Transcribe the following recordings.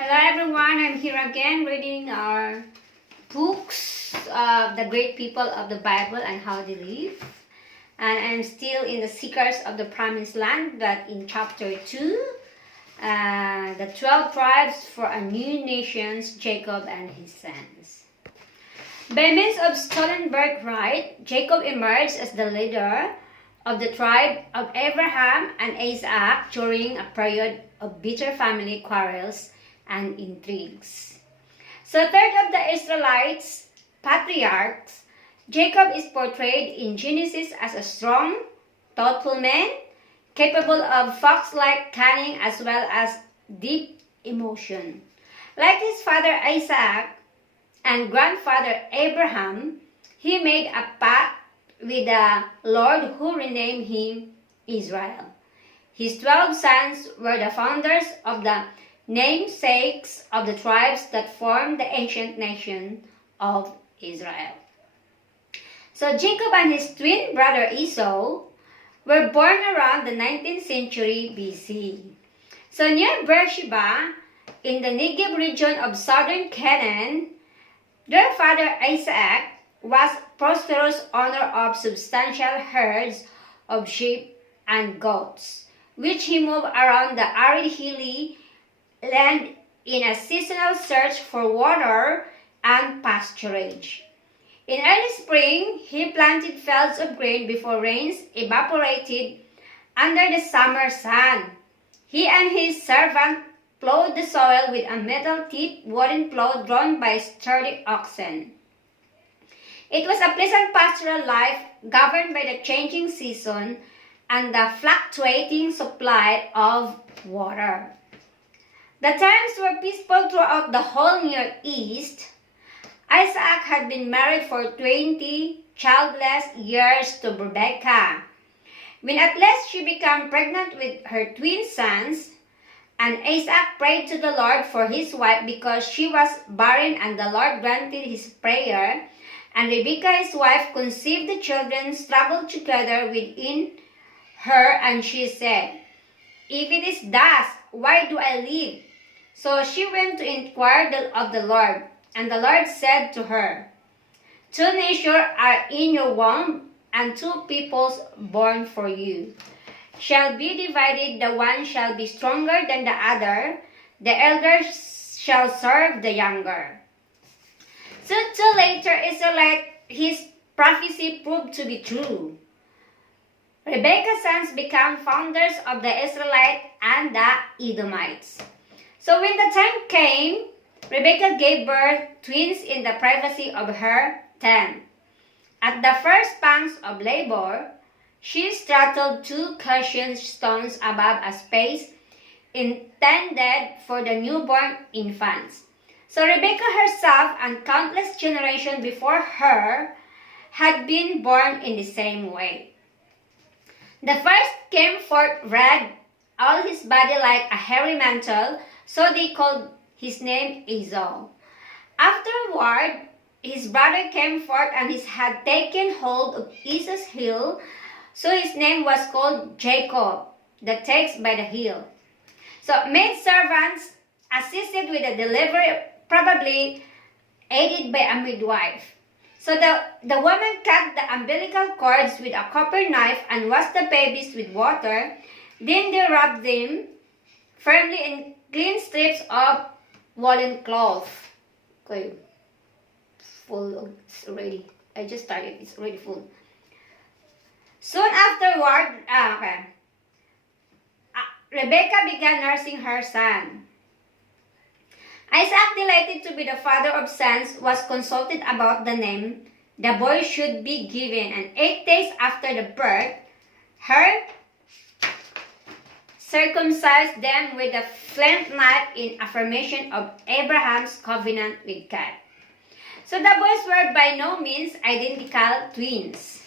Hello everyone, I'm here again reading our books of the great people of the Bible and how they live. And I'm still in the Seekers of the Promised Land, but in chapter 2, the 12 tribes for a new nations, Jacob and his sons. By means of Stolen Birthright, Jacob emerged as the leader of the tribe of Abraham and Isaac during a period of bitter family quarrels and intrigues. So third of the Israelites, patriarchs, Jacob is portrayed in Genesis as a strong, thoughtful man, capable of fox-like cunning as well as deep emotion. Like his father Isaac and grandfather Abraham, he made a pact with the Lord who renamed him Israel. His 12 sons were the founders of the namesakes of the tribes that formed the ancient nation of Israel. So Jacob and his twin brother Esau were born around the 19th century BC. So near Beersheba, in the Negev region of southern Canaan, their father Isaac was prosperous owner of substantial herds of sheep and goats, which he moved around the arid hilly land in a seasonal search for water and pasturage. In early spring, he planted fields of grain before rains evaporated under the summer sun. He and his servant plowed the soil with a metal-tipped wooden plow drawn by sturdy oxen. It was a pleasant pastoral life governed by the changing season and the fluctuating supply of water. The times were peaceful throughout the whole Near East. Isaac had been married for 20 childless years to Rebekah. When at last she became pregnant with her twin sons, and Isaac prayed to the Lord for his wife because she was barren, and the Lord granted his prayer, and Rebekah his wife conceived the children, struggled together within her, and she said, "If it is thus, why do I live?" So she went to inquire of the Lord, and the Lord said to her, "Two nations are in your womb, and two peoples born for you shall be divided. The one shall be stronger than the other. The elder shall serve the younger." So two later Israelite, his prophecy proved to be true. Rebekah's sons became founders of the Israelites and the Edomites. So when the time came, Rebekah gave birth twins in the privacy of her tent. At the first pangs of labor, she straddled two cushion stones above a space intended for the newborn infants. So Rebekah herself and countless generations before her had been born in the same way. The first came forth red, all his body like a hairy mantle, so they called his name Esau. Afterward, his brother came forth, and he had taken hold of Esau's heel, so his name was called Jacob, that takes by the heel. So maidservants assisted with the delivery, probably aided by a midwife. So the woman cut the umbilical cords with a copper knife and washed the babies with water. Then they wrapped them firmly in clean strips of woolen cloth. Okay, full it's already. I just started. It's already full. Soon afterward, Rebekah began nursing her son. Isaac, delighted to be the father of sons, was consulted about the name the boy should be given, and 8 days after the birth, her circumcised them with a flint knife in affirmation of Abraham's covenant with God. So the boys were by no means identical twins.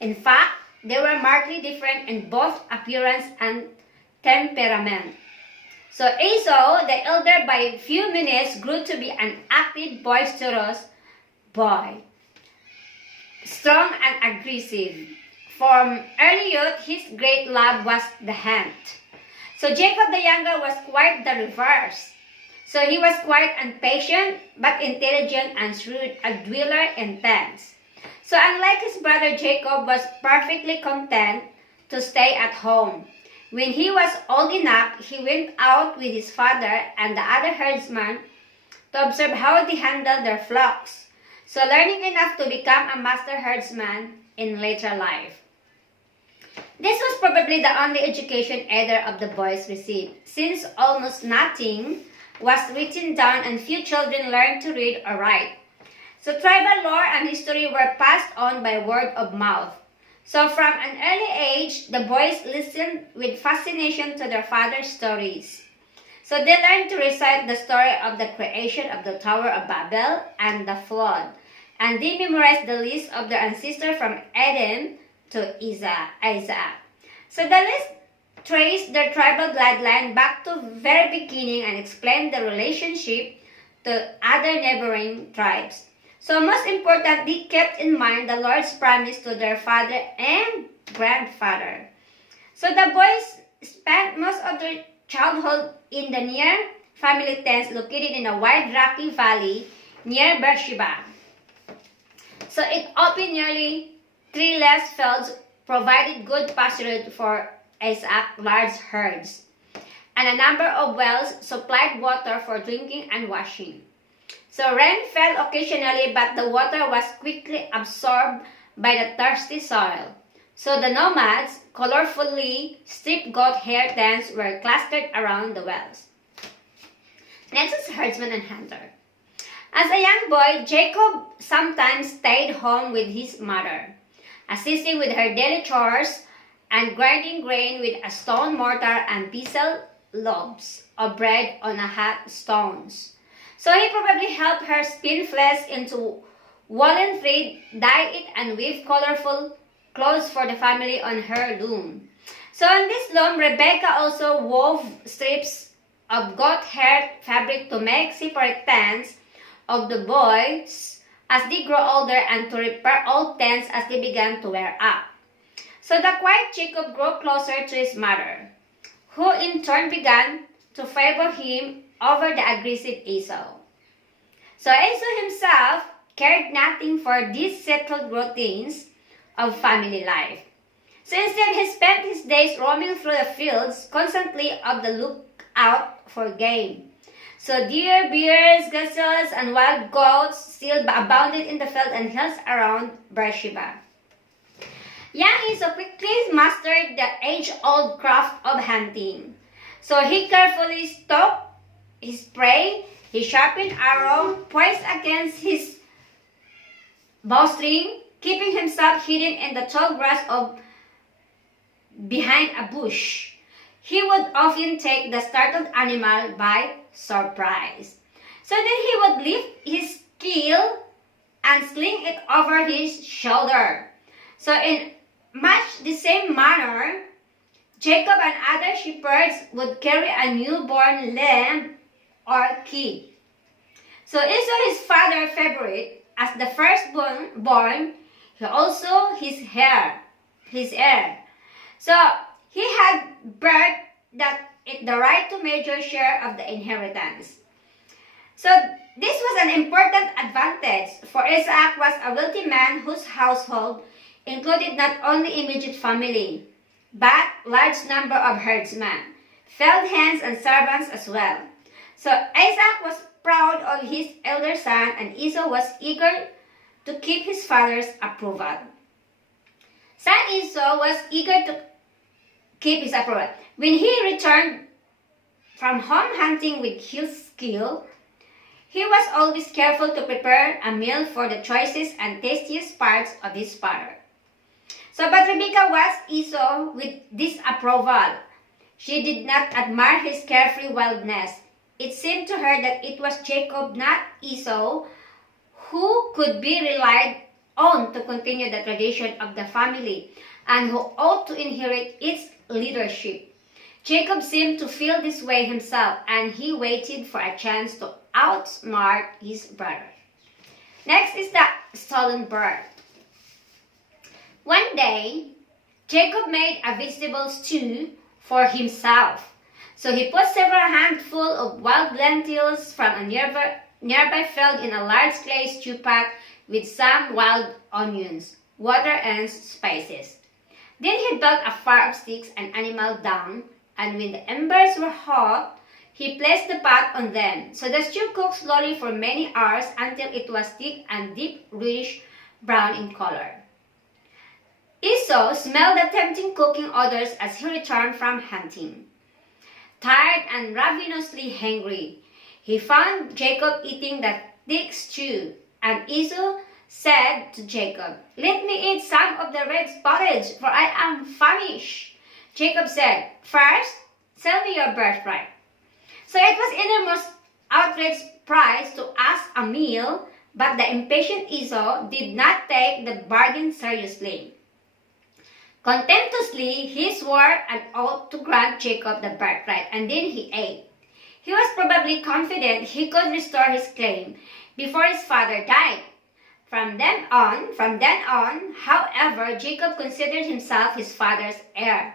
In fact, they were markedly different in both appearance and temperament. So Esau, the elder, by a few minutes grew to be an active, boisterous boy, strong and aggressive. From early youth, his great love was the hunt. So Jacob the younger was quite the reverse. So he was quite impatient, but intelligent and shrewd, a dweller in tents. So unlike his brother, Jacob was perfectly content to stay at home. When he was old enough, he went out with his father and the other herdsmen to observe how they handled their flocks, so learning enough to become a master herdsman in later life. This was probably the only education either of the boys received, since almost nothing was written down and few children learned to read or write. So tribal lore and history were passed on by word of mouth. So from an early age, the boys listened with fascination to their father's stories. So they learned to recite the story of the creation of the Tower of Babel and the flood. And they memorized the list of their ancestors from Adam to Isaac. So the list traced their tribal bloodline back to the very beginning and explained the relationship to other neighboring tribes. So most important, they kept in mind the Lord's promise to their father and grandfather. So the boys spent most of their childhood in the near family tents located in a wide rocky valley near Beersheba. So it opened nearly treeless fields, provided good pasturage for Isaac's large herds, and a number of wells supplied water for drinking and washing. So rain fell occasionally, but the water was quickly absorbed by the thirsty soil. So the nomads' colorfully striped goat hair tents were clustered around the wells. Next is Herdsman and Hunter. As a young boy, Jacob sometimes stayed home with his mother, assisting with her daily chores and grinding grain with a stone mortar and pestle loaves of bread on a hot stones. So he probably helped her spin fleece into woolen thread, dye it, and weave colorful clothes for the family on her loom. So on this loom, Rebecca also wove strips of goat hair fabric to make separate tents of the boys as they grow older and to repair old tents as they began to wear out. So the quiet Jacob grew closer to his mother, who in turn began to favor him over the aggressive Esau. So Esau himself cared nothing for these settled routines of family life. So instead, he spent his days roaming through the fields, constantly on the lookout for game. So deer, bears, gazelles, and wild goats still abounded in the fields and hills around Beersheba. Young Esau quickly mastered the age-old craft of hunting. So he carefully stalked his prey, he sharpened arrow poised against his bowstring, keeping himself hidden in the tall grass behind a bush. He would often take the startled animal by surprise. So then he would lift his skill and sling it over his shoulder. So in much the same manner, Jacob and other shepherds would carry a newborn lamb or kid. So Esau, his father's favorite, as the firstborn, he also his heir. So he had birth that it the right to major share of the inheritance. So this was an important advantage, for Isaac was a wealthy man whose household included not only immediate family, but large number of herdsmen, field hands, and servants as well. So Isaac was proud of his elder son, and Esau was eager to keep his father's approval. Son Esau was eager to keep his approval. When he returned from home hunting with his skill, he was always careful to prepare a meal for the choicest and tastiest parts of his father. So, but Rebecca watched Esau with disapproval. She did not admire his carefree wildness. It seemed to her that it was Jacob, not Esau, who could be relied on to continue the tradition of the family and who ought to inherit its leadership. Jacob seemed to feel this way himself, and he waited for a chance to outsmart his brother. Next is the stolen bird. One day, Jacob made a vegetable stew for himself. So he put several handfuls of wild lentils from a nearby field in a large clay stew pot with some wild onions, water, and spices. Then he built a fire of sticks and animal dung, and when the embers were hot, he placed the pot on them. So the stew cooked slowly for many hours until it was thick and deep reddish brown in color. Esau smelled the tempting cooking odors as he returned from hunting. Tired and ravenously hungry, he found Jacob eating the thick stew, and Esau said to Jacob, "Let me eat some of the red pottage, for I am famished." Jacob said, "First, sell me your birthright." So it was Edom's outraged pride to ask a meal, but the impatient Esau did not take the bargain seriously. Contemptuously, he swore an oath to grant Jacob the birthright, and then he ate. He was probably confident he could restore his claim before his father died. From then on, however, Jacob considered himself his father's heir.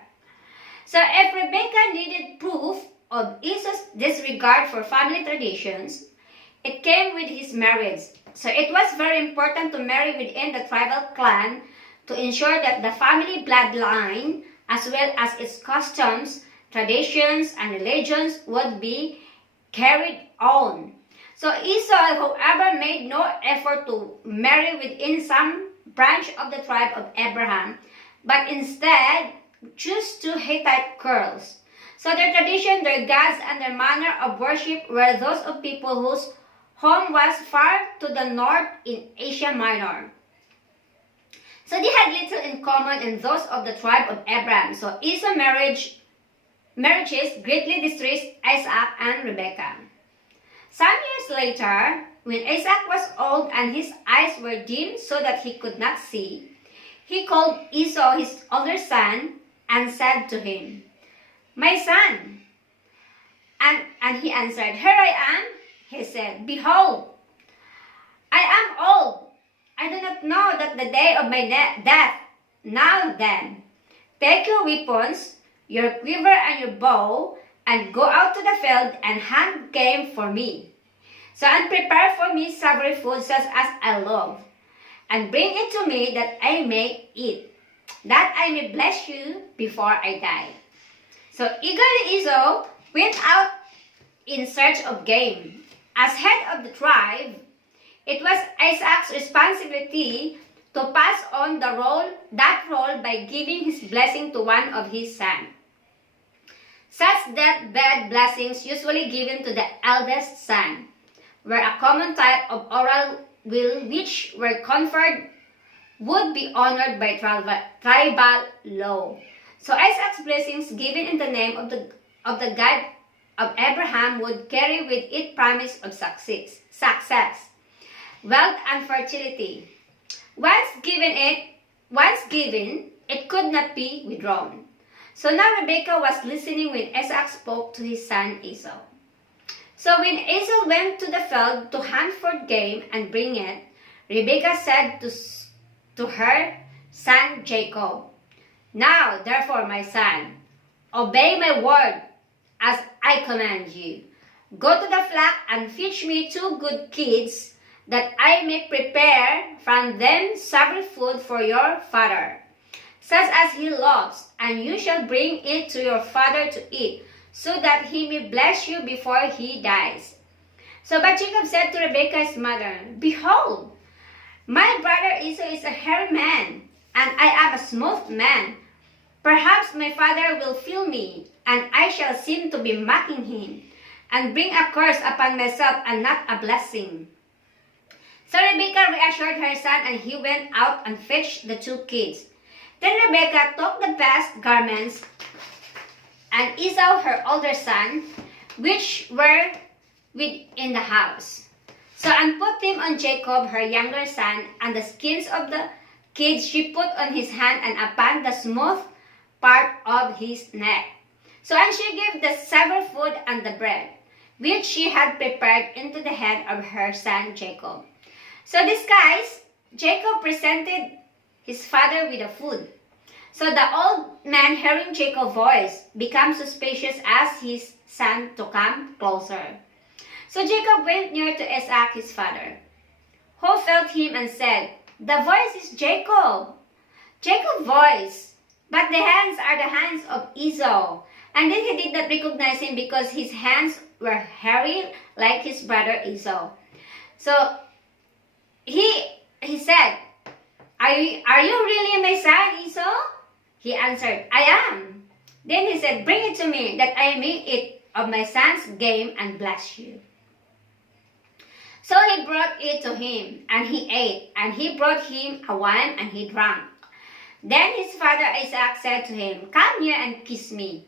So if Rebekah needed proof of Esau's disregard for family traditions, it came with his marriage. So it was very important to marry within the tribal clan to ensure that the family bloodline, as well as its customs, traditions, and religions, would be carried on. So Esau, however, made no effort to marry within some branch of the tribe of Abraham, but instead chose two Hittite girls. So their tradition, their gods, and their manner of worship were those of people whose home was far to the north in Asia Minor. So they had little in common in those of the tribe of Abraham. So Esau's marriages greatly distressed Isaac and Rebekah. Some years later, when Isaac was old and his eyes were dim so that he could not see, he called Esau his older son and said to him, "My son." And he answered, "Here I am." He said, "Behold, I am old. I do not know that the day of my death. Now then, take your weapons, your quiver and your bow, and go out to the field and hunt game for me. So and prepare for me savory food such as I love, and bring it to me that I may eat, that I may bless you before I die." So eagerly Esau went out in search of game. As head of the tribe, it was Isaac's responsibility to pass on that role by giving his blessing to one of his sons. Such deathbed blessings, usually given to the eldest son, were a common type of oral will which were conferred would be honored by tribal law. So Isaac's blessings given in the name of the God of Abraham would carry with it promise of success, wealth, and fertility. Once given, it could not be withdrawn. So now Rebekah was listening when Isaac spoke to his son Esau. So when Esau went to the field to hunt for game and bring it, Rebekah said to her son Jacob, "Now, therefore, my son, obey my word as I command you. Go to the flock and fetch me 2 good kids, that I may prepare from them savory food for your father, such as he loves, and you shall bring it to your father to eat, so that he may bless you before he dies." So but Jacob said to Rebekah his mother, "Behold, my brother Esau is a hairy man, and I am a smooth man. Perhaps my father will feel me, and I shall seem to be mocking him, and bring a curse upon myself and not a blessing." So Rebekah reassured her son, and he went out and fetched the 2 kids. Then Rebekah took the best garments, and Esau her older son, which were within the house. So and put them on Jacob her younger son, and the skins of the kids she put on his hand and upon the smooth part of his neck. So and she gave the savory food and the bread, which she had prepared, into the hand of her son Jacob. So disguised, Jacob presented his father with the food. So the old man, hearing Jacob's voice, became suspicious as son to come closer. So Jacob went near to Isaac his father, who felt him and said, "The voice is Jacob, Jacob's voice, but the hands are the hands of Esau." And then he did not recognize him because his hands were hairy like his brother Esau. So he said, are you really my son, Esau? He answered, "I am." Then he said, "Bring it to me, that I may eat of my son's game and bless you." So he brought it to him, and he ate, and he brought him a wine, and he drank. Then his father Isaac said to him, "Come near and kiss me,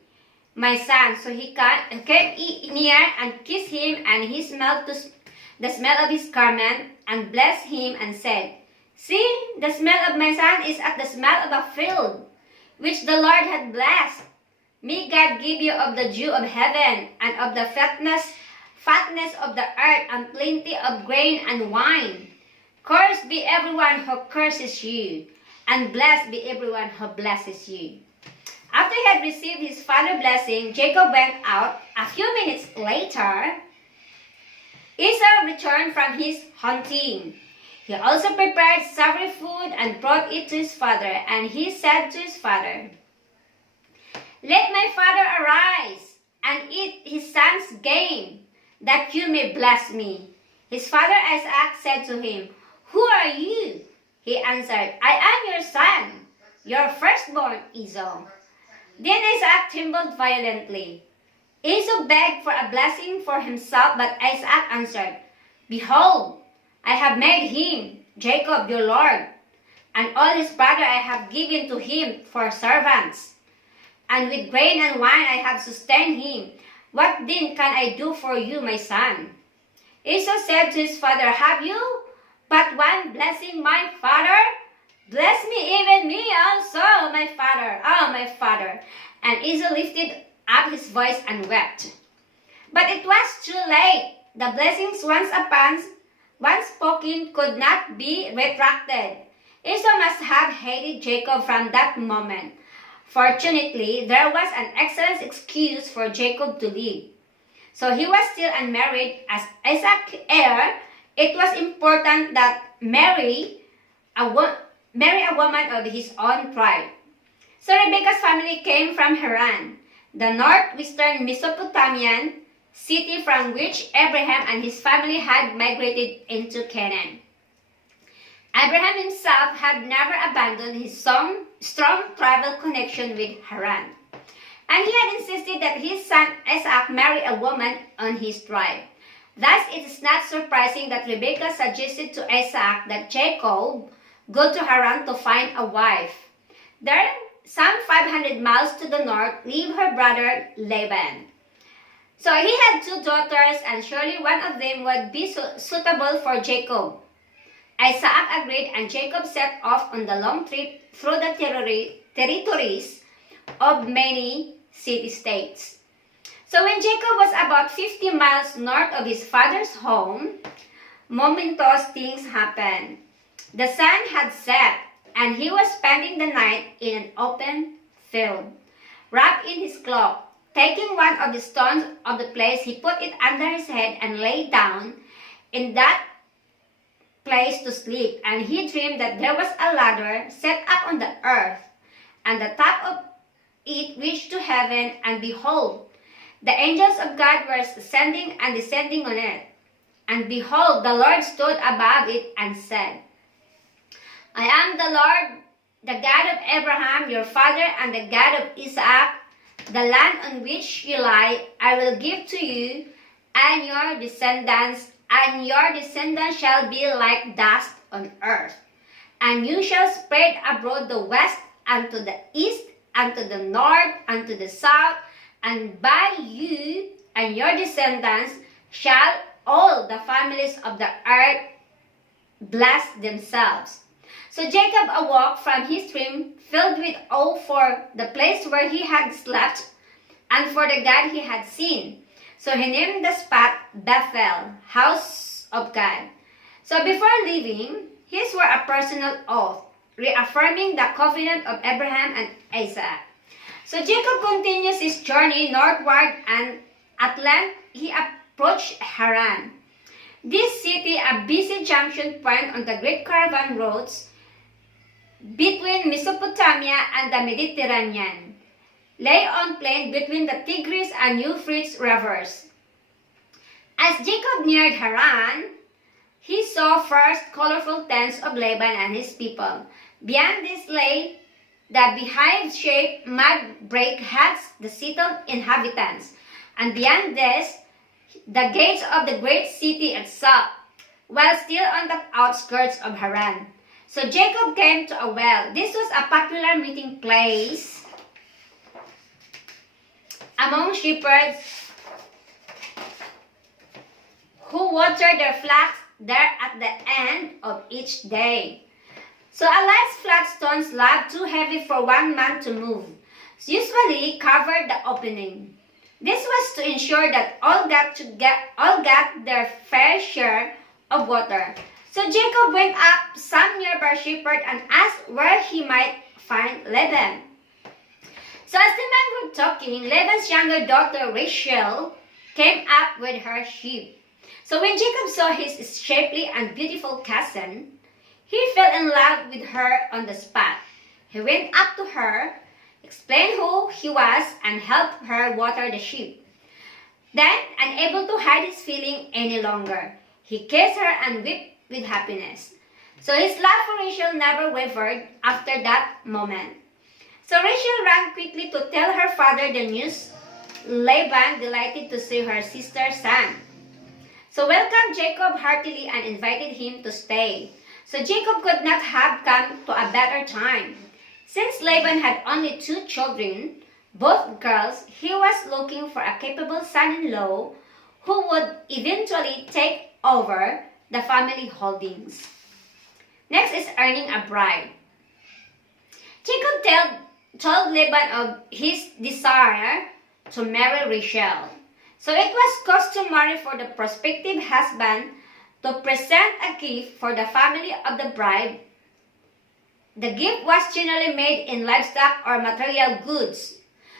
my son." So he came near and kissed him, and he smelled the smell of his garment, and blessed him, and said, "See, the smell of my son is as the smell of a field, which the Lord had blessed. May God give you of the dew of heaven, and of the fatness of the earth, and plenty of grain and wine. Cursed be everyone who curses you, and blessed be everyone who blesses you." After he had received his father's blessing, Jacob went out. A few minutes later, Esau returned from his hunting. He also prepared savory food and brought it to his father, and he said to his father, "Let my father arise and eat his son's game, that you may bless me." His father Isaac said to him, "Who are you?" He answered, "I am your son, your firstborn Esau." Then Isaac trembled violently. Esau begged for a blessing for himself, but Isaac answered, "Behold, I have made him, Jacob your Lord, and all his brother I have given to him for servants. And with grain and wine I have sustained him. What then can I do for you, my son?" Esau said to his father, "Have you but one blessing, my father? Bless me, even me also, my father, oh, my father." And Esau lifted up his voice and wept. But it was too late. The blessings once spoken could not be retracted. Esau must have hated Jacob from that moment. Fortunately, there was an excellent excuse for Jacob to leave. So he was still unmarried as Isaac's heir. It was important that marry a woman of his own tribe. So Rebekah's family came from Haran, the northwestern Mesopotamian city from which Abraham and his family had migrated into Canaan. Abraham himself had never abandoned his strong tribal connection with Haran, and he had insisted that his son Isaac marry a woman on his tribe. Thus, it is not surprising that Rebekah suggested to Isaac that Jacob go to Haran to find a wife. There, some 500 miles to the north, lived her brother Laban. So he had 2 daughters, and surely one of them would be suitable for Jacob. Isaac agreed, and Jacob set off on the long trip through the territories of many city-states. So when Jacob was about 50 miles north of his father's home, momentous things happened. The sun had set, and he was spending the night in an open field, wrapped in his cloak. Taking one of the stones of the place, he put it under his head and lay down in that place to sleep. And he dreamed that there was a ladder set up on the earth, and the top of it reached to heaven, and behold, the angels of God were ascending and descending on it. And behold, the Lord stood above it and said, "I am the Lord, the God of Abraham, your father, and the God of Isaac. The land on which you lie, I will give to you and your descendants shall be like dust on earth. And you shall spread abroad the west and to the east, and to the north, and to the south, and by you and your descendants shall all the families of the earth bless themselves." So Jacob awoke from his dream, filled with awe for the place where he had slept and for the God he had seen. So he named the spot Bethel, house of God. So before leaving, he swore a personal oath, reaffirming the covenant of Abraham and Isaac. So Jacob continues his journey northward, and At length, he approached Haran. This city, a busy junction point on the great caravan roads between Mesopotamia and the Mediterranean, lay on plain between the Tigris and Euphrates rivers. As Jacob neared Haran, he saw first colorful tents of Laban and his people. Beyond this lay the beehive-shaped mud brick huts, the settled inhabitants, and beyond this, the gates of the great city itself, while still on the outskirts of Haran. So Jacob came to a well. This was a popular meeting place among shepherds who watered their flocks there at the end of each day. So a large flat stone slab too heavy for one man to move usually covered the opening. This was to ensure that all got their fair share of water. So Jacob went up some nearby shepherd and asked where he might find Laban. So as the men were talking, Laban's younger daughter Rachel came up with her sheep. So when Jacob saw his shapely and beautiful cousin, he fell in love with her on the spot. He went up to her, explained who he was, and helped her water the sheep. Then, unable to hide his feeling any longer, he kissed her and wept with happiness. So his love for Rachel never wavered after that moment. So Rachel ran quickly to tell her father the news. Laban, delighted to see her sister's son, so welcomed Jacob heartily and invited him to stay. So Jacob could not have come to a better time. Since Laban had only 2 children, both girls, he was looking for a capable son-in-law who would eventually take over the family holdings. Next is earning a bride. Jacob told Laban of his desire to marry Rachel. So it was customary for the prospective husband to present a gift for the family of the bride. The gift was generally made in livestock or material goods.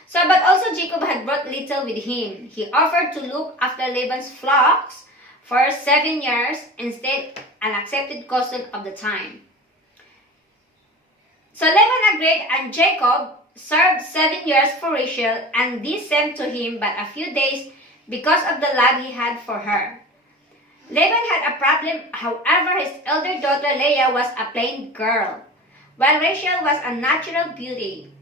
So, but also Jacob had brought little with him. He offered to look after Laban's flocks for 7 years, instead an accepted custom of the time. So Laban agreed, and Jacob served 7 years for Rachel, and this seemed to him but a few days because of the love he had for her. Laban had a problem, however. His elder daughter Leah was a plain girl, while Rachel was a natural beauty.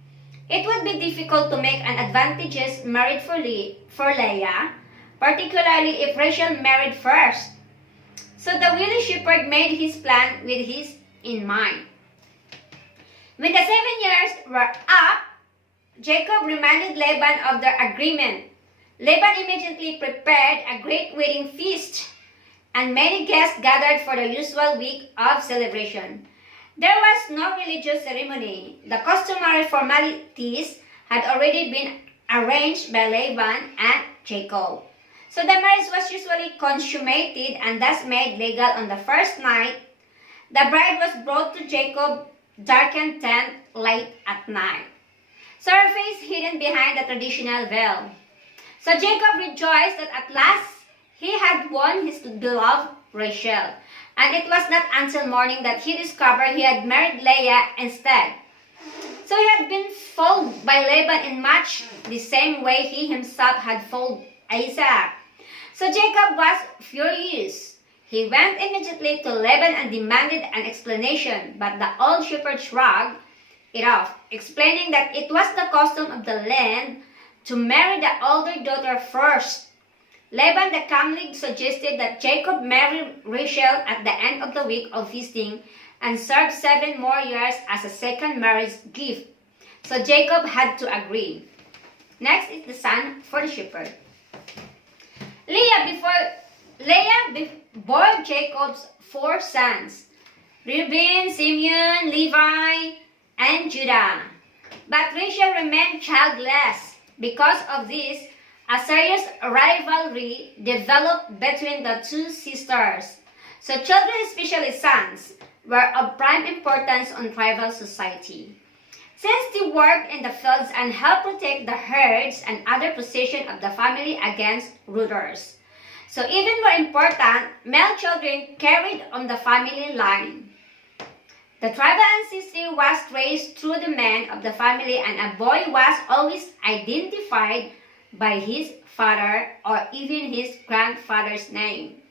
It would be difficult to make an advantageous marriage for Leah, particularly if Rachel married first. So the wily shepherd made his plan with his in mind. When the 7 years were up, Jacob reminded Laban of their agreement. Laban immediately prepared a great wedding feast, and many guests gathered for the usual week of celebration. There was no religious ceremony. The customary formalities had already been arranged by Laban and Jacob. So the marriage was usually consummated and thus made legal on the first night. The bride was brought to Jacob's darkened tent late at night, so her face hidden behind the traditional veil. So Jacob rejoiced that at last he had won his beloved Rachel, and it was not until morning that he discovered he had married Leah instead. So he had been fooled by Laban in much the same way he himself had fooled Isaac. So Jacob was furious. He went immediately to Laban and demanded an explanation, but the old shepherd shrugged it off, explaining that it was the custom of the land to marry the older daughter first. Laban the calmly suggested that Jacob marry Rachel at the end of the week of feasting and serve 7 more years as a second marriage gift. So Jacob had to agree. Next is the son for the shepherd. Leah bore Jacob's 4 sons, Reuben, Simeon, Levi, and Judah. But Rachel remained childless. Because of this, a serious rivalry developed between the 2 sisters. So children, especially sons, were of prime importance on tribal society. since they worked in the fields and helped protect the herds and other possession of the family against rooters. So even more important, male children carried on the family line. The tribal ancestry was traced through the men of the family, and a boy was always identified by his father or even his grandfather's name.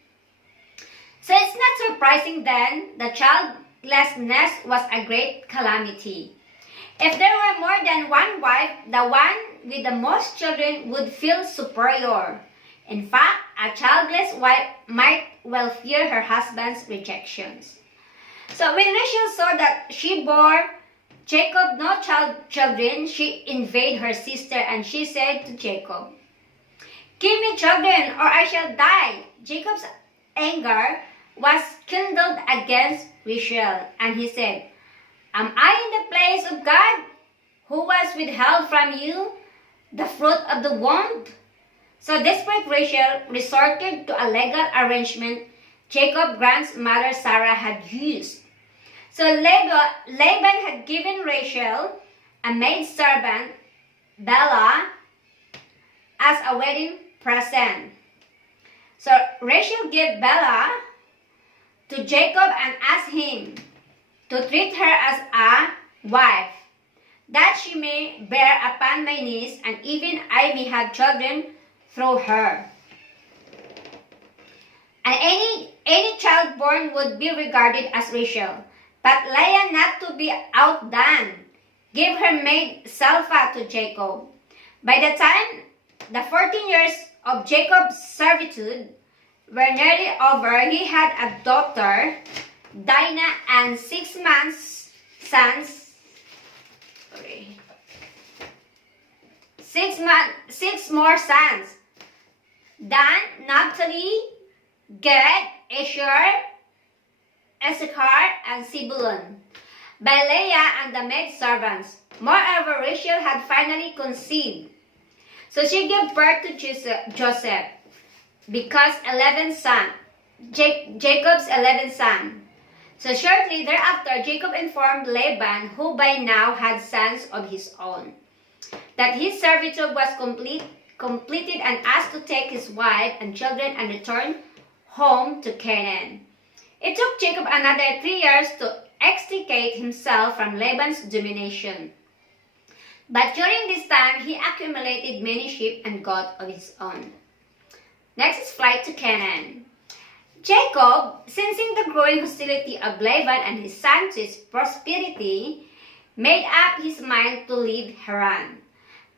So it's not surprising then that childlessness was a great calamity. If there were more than one wife, the one with the most children would feel superior. In fact, a childless wife might well fear her husband's rejections. So when Rachel saw that she bore Jacob no children, she envied her sister, and she said to Jacob, "Give me children or I shall die." Jacob's anger was kindled against Rachel, and he said, "Am I in the place of God, who was withheld from you the fruit of the womb?" So desperate Rachel resorted to a legal arrangement Jacob's grandmother Sarah had used. So Laban had given Rachel a maidservant, Bella, as a wedding present. So Rachel gave Bella to Jacob and asked him to treat her as a wife, that she may bear upon my knees, and even I may have children through her. And any child born would be regarded as Rachel. But Leah, not to be outdone, gave her maid Zilpah to Jacob. By the time the 14 years of Jacob's servitude were nearly over, he had a daughter, Dinah, and 6 sons. Six more sons: Dan, Naphtali, Gad, Asher, Issachar, and Zebulun, by Leah and the maidservants. Moreover, Rachel had finally conceived. So she gave birth to Joseph, because Jacob's 11 sons. So shortly thereafter, Jacob informed Laban, who by now had sons of his own, that his servitude was completed, and asked to take his wife and children and return home to Canaan. It took Jacob another 3 years to extricate himself from Laban's domination. But during this time, he accumulated many sheep and goats of his own. Next is flight to Canaan. Jacob, sensing the growing hostility of Laban and his son to his prosperity, made up his mind to leave Haran,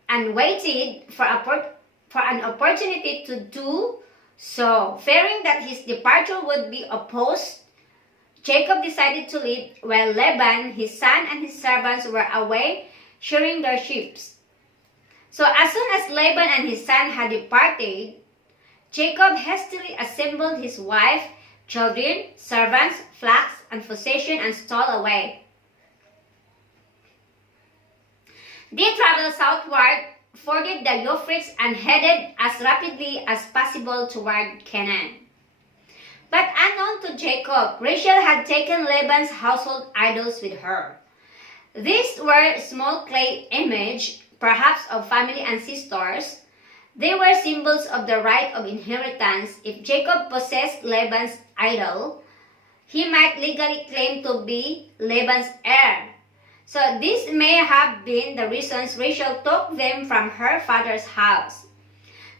and waited for an opportunity to do so. Fearing that his departure would be opposed, Jacob decided to leave while Laban, his son, and his servants were away shearing their sheep. So as soon as Laban and his son had departed, Jacob hastily assembled his wife, children, servants, flocks, and possession, and stole away. They traveled southward, forded the Euphrates, and headed as rapidly as possible toward Canaan. But unknown to Jacob, Rachel had taken Laban's household idols with her. These were small clay images, perhaps of family ancestors. They were symbols of the right of inheritance. If Jacob possessed Laban's idol, he might legally claim to be Laban's heir. So this may have been the reasons Rachel took them from her father's house.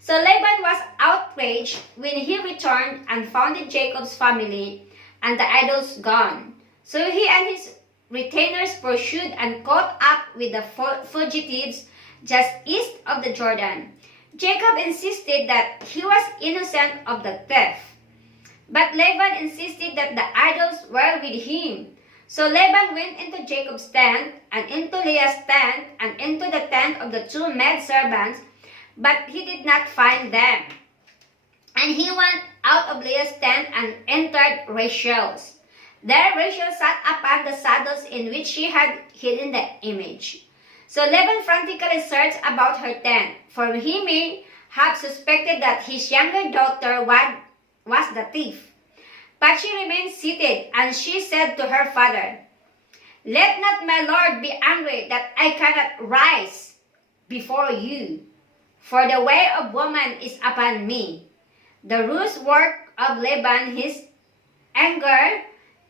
So Laban was outraged when he returned and found Jacob's family and the idols gone. So he and his retainers pursued and caught up with the fugitives just east of the Jordan. Jacob insisted that he was innocent of the theft, but Laban insisted that the idols were with him. So Laban went into Jacob's tent, and into Leah's tent, and into the tent of the 2 maidservants, but he did not find them. And he went out of Leah's tent and entered Rachel's. There Rachel sat upon the saddles in which she had hidden the image. So Laban frantically searched about her tent, for he may have suspected that his younger daughter was the thief. But she remained seated, and she said to her father, Let not my Lord be angry that I cannot rise before you, for the way of woman is upon me. The ruse work of Laban, his anger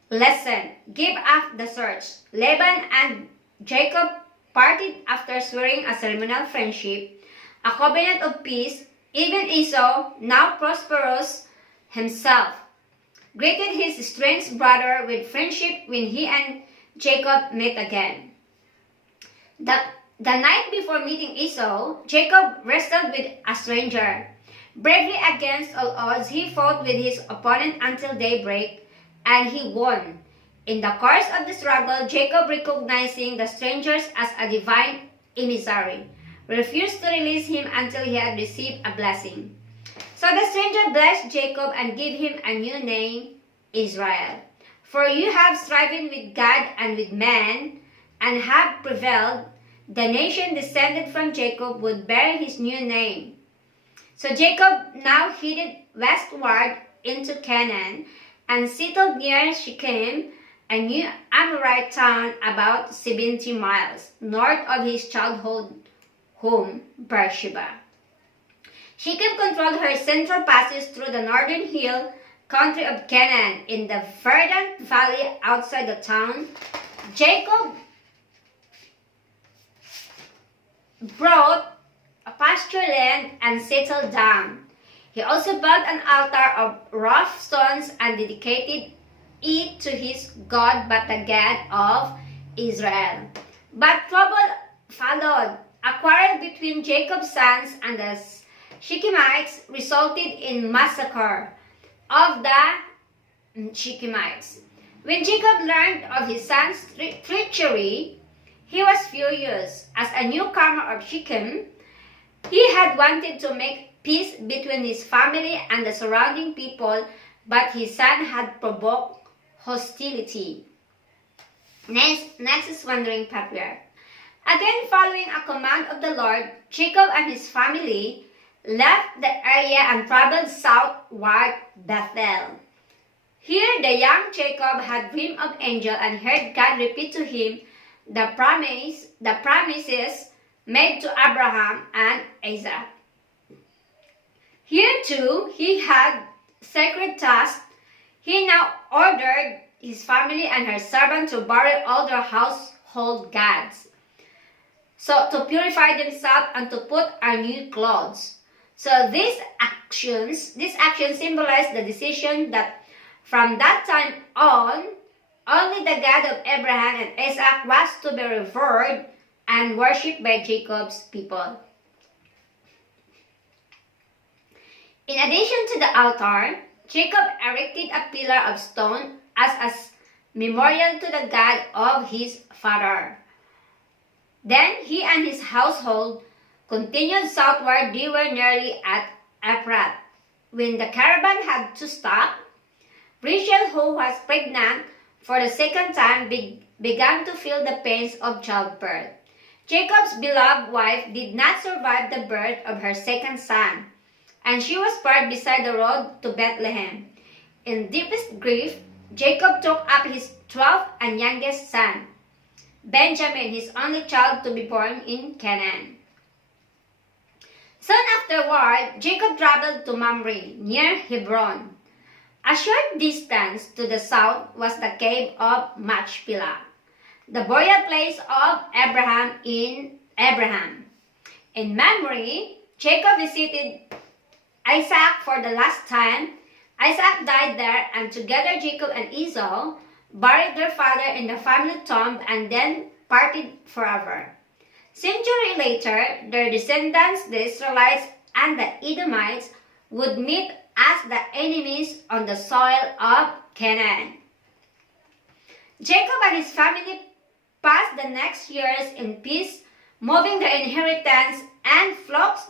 lessened. Give up the search. Laban and Jacob parted after swearing a ceremonial friendship, a covenant of peace. Even Esau, now prosperous himself, greeted his estranged brother with friendship when he and Jacob met again. The night before meeting Esau, Jacob wrestled with a stranger. Bravely against all odds, he fought with his opponent until daybreak, and he won. In the course of the struggle, Jacob, recognizing the strangers as a divine emissary, refused to release him until he had received a blessing. So the stranger blessed Jacob and gave him a new name, Israel. For you have striven with God and with man, and have prevailed. The nation descended from Jacob would bear his new name. So Jacob now headed westward into Canaan and settled near Shechem, a new Amorite town about 70 miles north of his childhood home, Beersheba. Shechem controlled her central passage through the northern hill country of Canaan. In the verdant valley outside the town, Jacob bought a pasture land and settled down. He also built an altar of rough stones and dedicated it to his God, but the God of Israel. But trouble followed. A quarrel between Jacob's sons and the Shechemites resulted in massacre of the Shechemites. When Jacob learned of his son's treachery, he was furious. As a newcomer of Shechem, he had wanted to make peace between his family and the surrounding people, but his son had provoked hostility. Next is Wandering Patriarch. Again, following a command of the Lord, Jacob and his family left the area and traveled southward Bethel. Here, the young Jacob had dreamed of angel and heard God repeat to him the promises made to Abraham and Isaac. Here too, he had sacred tasks. He now ordered his family and her servant to bury all their household gods, so to purify themselves and to put on new clothes. So these actions symbolize the decision that from that time on, only the God of Abraham and Isaac was to be revered and worshipped by Jacob's people. In addition to the altar, Jacob erected a pillar of stone as a memorial to the God of his father. Then he and his household continued southward. They were nearly at Ephrath when the caravan had to stop. Rachel, who was pregnant for the second time, began to feel the pains of childbirth. Jacob's beloved wife did not survive the birth of her second son, and she was buried beside the road to Bethlehem. In deepest grief, Jacob took up his 12th and youngest son, Benjamin, his only child to be born in Canaan. Soon afterward, Jacob traveled to Mamre, near Hebron. A short distance to the south was the cave of Machpelah, the burial place of Abraham. In Mamre, Jacob visited Isaac for the last time. Isaac died there, and together Jacob and Esau buried their father in the family tomb and then parted forever. Centuries later, their descendants, the Israelites and the Edomites, would meet as the enemies on the soil of Canaan. Jacob and his family passed the next years in peace, moving their inheritance and flocks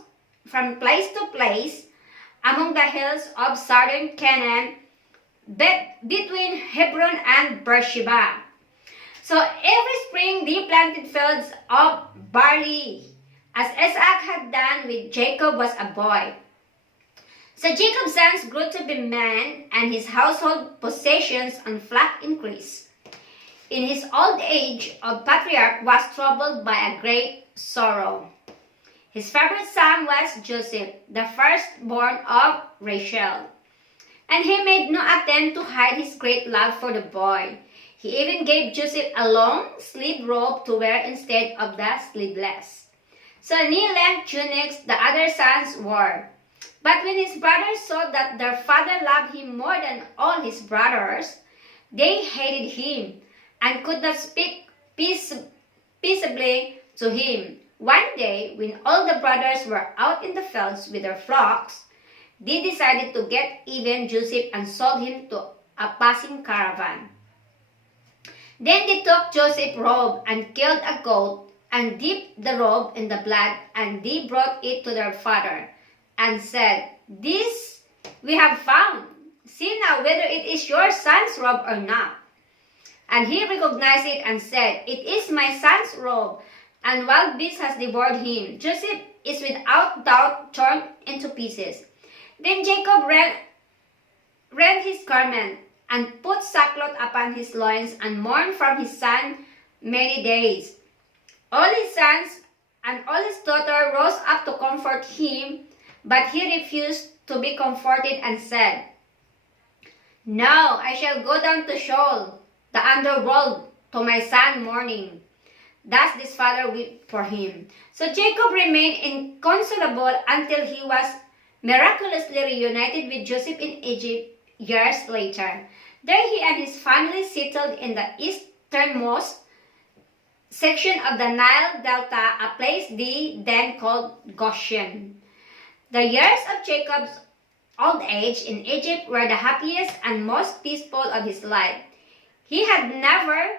from place to place among the hills of southern Canaan, between Hebron and Beersheba. So every spring they planted fields of barley, as Isaac had done with Jacob was a boy. So Jacob's sons grew to be men, and his household possessions and flock increased. in his old age, Patriarch was troubled by a great sorrow. His favorite son was Joseph, the firstborn of Rachel, and he made no attempt to hide his great love for the boy. He even gave Joseph a long sleeved robe to wear instead of the sleeveless. So knee-length tunics the other sons wore. But when his brothers saw that their father loved him more than all his brothers, they hated him and could not speak peaceably to him. One day, when all the brothers were out in the fields with their flocks, they decided to get even Joseph and sold him to a passing caravan. Then they took Joseph's robe and killed a goat and dipped the robe in the blood, and they brought it to their father and said, "This we have found. See now whether it is your son's robe or not." And he recognized it and said, "It is my son's robe, and wild beast has devoured him. Joseph is without doubt torn into pieces." Then Jacob rent his garment and put sackcloth upon his loins and mourned from his son many days. All his sons and all his daughter rose up to comfort him, but he refused to be comforted and said, "No, I shall go down to Sheol, the underworld, to my son mourning." Thus his father wept for him. So Jacob remained inconsolable until he was miraculously reunited with Joseph in Egypt years later. There he and his family settled in the easternmost section of the Nile Delta, a place they then called Goshen. The years of Jacob's old age in Egypt were the happiest and most peaceful of his life. He had never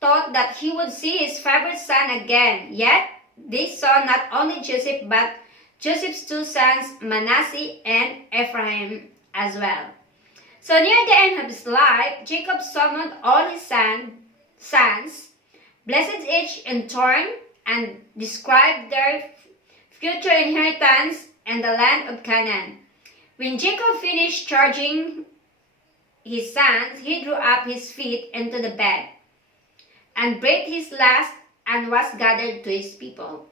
thought that he would see his favorite son again, yet they saw not only Joseph but Joseph's two sons, Manasseh and Ephraim, as well. So near the end of his life, Jacob summoned all his sons, blessed each in turn, and described their future inheritance in the land of Canaan. When Jacob finished charging his sons, he drew up his feet into the bed and breathed his last and was gathered to his people.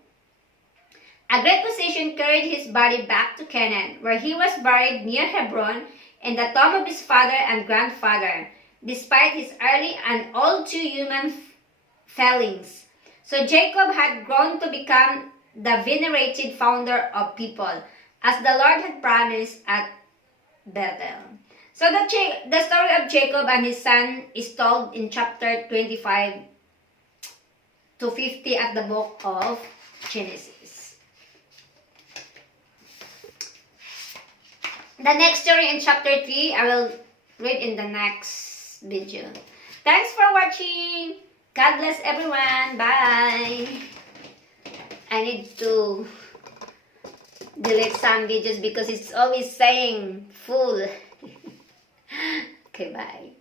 A great procession carried his body back to Canaan, where he was buried near Hebron in the tomb of his father and grandfather, despite his early and all too human failings. So Jacob had grown to become the venerated founder of people, as the Lord had promised at Bethel. So the story of Jacob and his son is told in chapter 25 to 50 of the book of Genesis. The next story in chapter 3, I will read in the next video. Thanks for watching. God bless everyone. Bye. I need to delete some videos because it's always saying full. Okay, bye.